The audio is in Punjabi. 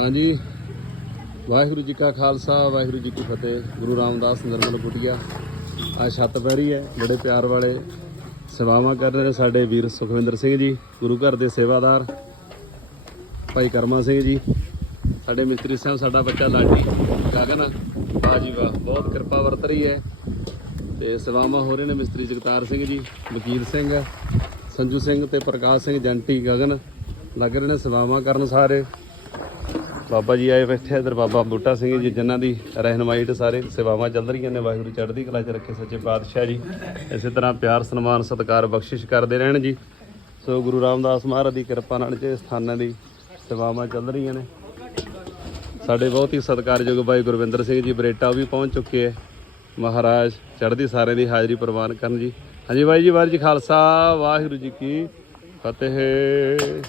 ਹਾਂਜੀ। ਵਾਹਿਗੁਰੂ ਜੀ ਕਾ ਖਾਲਸਾ, ਵਾਹਿਗੁਰੂ ਜੀ ਕੀ ਫਤਿਹ। ਗੁਰੂ ਰਾਮਦਾਸ ਨਰਮਲ ਕੁਟੀਆ ਆ ਛੱਤ ਬਹਿਰੀ ਹੈ, ਬੜੇ ਪਿਆਰ ਵਾਲੇ ਸੇਵਾਵਾਂ ਕਰ ਰਹੇ ਨੇ ਸਾਡੇ ਵੀਰ ਸੁਖਵਿੰਦਰ ਸਿੰਘ ਜੀ, ਗੁਰੂ ਘਰ ਦੇ ਸੇਵਾਦਾਰ ਭਾਈ ਕਰਮਾ ਸਿੰਘ ਜੀ। ਸਾਡੇ ਮਿਸਤਰੀ ਸਾਹਿਬ, ਸਾਡਾ ਬੱਚਾ ਲਾਡੀ, ਗਗਨ, ਵਾਹ ਜੀ ਵਾਹ, ਬਹੁਤ ਕਿਰਪਾ ਵਰਤ ਰਹੀ ਹੈ। ਤੇ ਸੇਵਾਵਾਂ ਹੋ ਰਹੇ ਨੇ ਮਿਸਤਰੀ ਜਗਤਾਰ ਸਿੰਘ ਜੀ, ਵਕੀਲ ਸਿੰਘ, ਸੰਜੂ ਸਿੰਘ ਤੇ ਪ੍ਰਕਾਸ਼ ਸਿੰਘ, ਜੰਟੀ, ਗਗਨ, ਲੱਗ ਰਹੇ ਨੇ ਸੇਵਾਵਾਂ ਕਰਨ ਸਾਰੇ। ਬਾਬਾ ਜੀ ਆਏ ਬੈਠੇ ਇਧਰ ਬਾਬਾ ਬੂਟਾ ਸਿੰਘ ਜੀ, ਜਿਨ੍ਹਾਂ ਦੀ ਰਹਿਨਮਾਈ ਤੇ ਸਾਰੇ ਸੇਵਾਵਾਂ ਚੱਲ ਰਹੀਆਂ ਨੇ, ਵਾਹਿਗੁਰੂ ਚੜ੍ਹਦੀ ਕਲਾ 'ਚ ਰੱਖੇ ਸੱਚੇ ਪਾਤਸ਼ਾਹ ਜੀ। ਇਸੇ ਤਰ੍ਹਾਂ ਪਿਆਰ, ਸਨਮਾਨ, ਸਤਿਕਾਰ, ਬਖਸ਼ਿਸ਼ ਕਰਦੇ ਰਹਿਣ ਜੀ। ਸੋ ਗੁਰੂ ਰਾਮਦਾਸ ਮਹਾਰਾਜ ਦੀ ਕਿਰਪਾ ਨਾਲ ਜੇ ਸਥਾਨਾਂ ਦੀ ਸੇਵਾਵਾਂ ਚੱਲ ਰਹੀਆਂ ਨੇ। ਸਾਡੇ ਬਹੁਤ ਹੀ ਸਤਿਕਾਰਯੋਗ ਭਾਈ ਗੁਰਵਿੰਦਰ ਸਿੰਘ ਜੀ, ਬਰੇਟਾ ਵੀ ਪਹੁੰਚ ਚੁੱਕੇ ਹੈ। ਮਹਾਰਾਜ ਚੜ੍ਹਦੀ ਸਾਰਿਆਂ ਦੀ ਹਾਜ਼ਰੀ ਪ੍ਰਵਾਨ ਕਰਨ ਜੀ। ਹਾਂਜੀ ਬਾਈ ਜੀ, ਵਾਹਿਗੁਰੂ ਜੀ ਖਾਲਸਾ, ਵਾਹਿਗੁਰੂ ਜੀ ਕੀ ਫਤਿਹ।